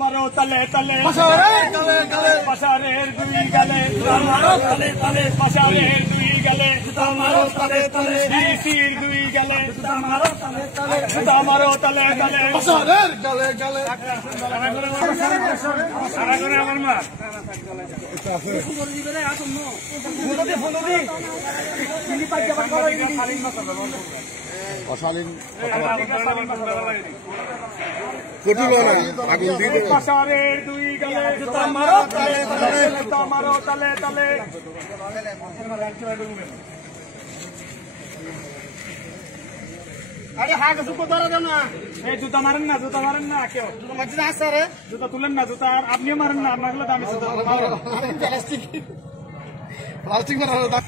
মারো তলে তলে পাশারের দুই গালে মারো তলে তলে পাশারের দুই গালে মারো তলে তলে শির দুই গালে মারো তলে তলে মারো তলে তলে পাশারের গালে গালে সারা করে আমার মা অশালীন পাশারের দুই গালে মারো তলে তলে মারো তলে তলে আরে হ্যাঁ জুতো ধরা দেন না এই জুতা মারেন না কেউ জুতা আছে রে জুতা তুলেন না জুতা আপনিও মারেন না আপনাগুলো দামি জুতা প্লাস্টিক মারা দাম